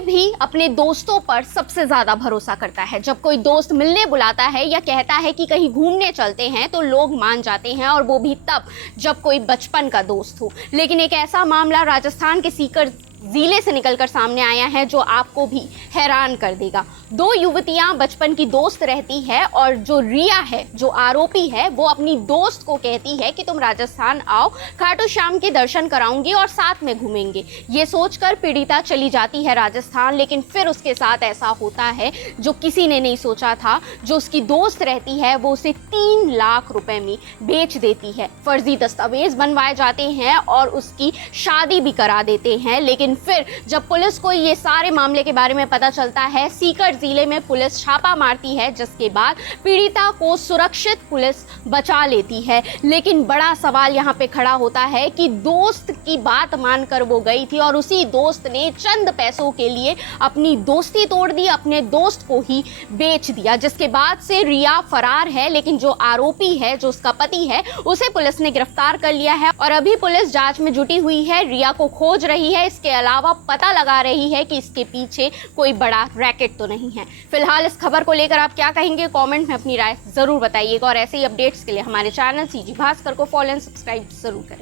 भी अपने दोस्तों पर सबसे ज्यादा भरोसा करता है। जब कोई दोस्त मिलने बुलाता है या कहता है कि कहीं घूमने चलते हैं तो लोग मान जाते हैं, और वो भी तब जब कोई बचपन का दोस्त हो। लेकिन एक ऐसा मामला राजस्थान के सीकर जिले से निकलकर सामने आया है जो आपको भी हैरान कर देगा। दो युवतियां बचपन की दोस्त रहती है, और जो रिया है, जो आरोपी है, वो अपनी दोस्त को कहती है कि तुम राजस्थान आओ, खाटू श्याम के दर्शन कराऊंगी और साथ में घूमेंगे। ये सोचकर पीड़िता चली जाती है राजस्थान, लेकिन फिर उसके साथ ऐसा होता है जो किसी ने नहीं सोचा था। जो उसकी दोस्त रहती है वो उसे 3 लाख रुपए में बेच देती है। फर्जी दस्तावेज बनवाए जाते हैं और उसकी शादी भी करा देते हैं। लेकिन फिर जब पुलिस को ये सारे मामले के बारे में पता चलता है, सीकर जिले में पुलिस छापा मारती है, जिसके बाद पीड़िता को सुरक्षित पुलिस बचा लेती है। लेकिन बड़ा सवाल यहाँ पे खड़ा होता है कि दोस्त की बात मानकर वो गई थी और उसी दोस्त ने चंद पैसों के लिए अपनी दोस्ती तोड़ दी, अपने दोस्त को ही बेच दिया, जिसके बाद से रिया फरार है। लेकिन जो आरोपी है, जो उसका पति है, उसे पुलिस ने गिरफ्तार कर लिया है और अभी पुलिस जांच में जुटी हुई है, रिया को खोज रही है। इसके अलावा पता लगा रही है कि इसके पीछे कोई बड़ा रैकेट तो नहीं है। फिलहाल इस खबर को लेकर आप क्या कहेंगे, कमेंट में अपनी राय जरूर बताइएगा, और ऐसे ही अपडेट्स के लिए हमारे चैनल सीजी भास्कर को फॉलो एंड सब्सक्राइब जरूर करें।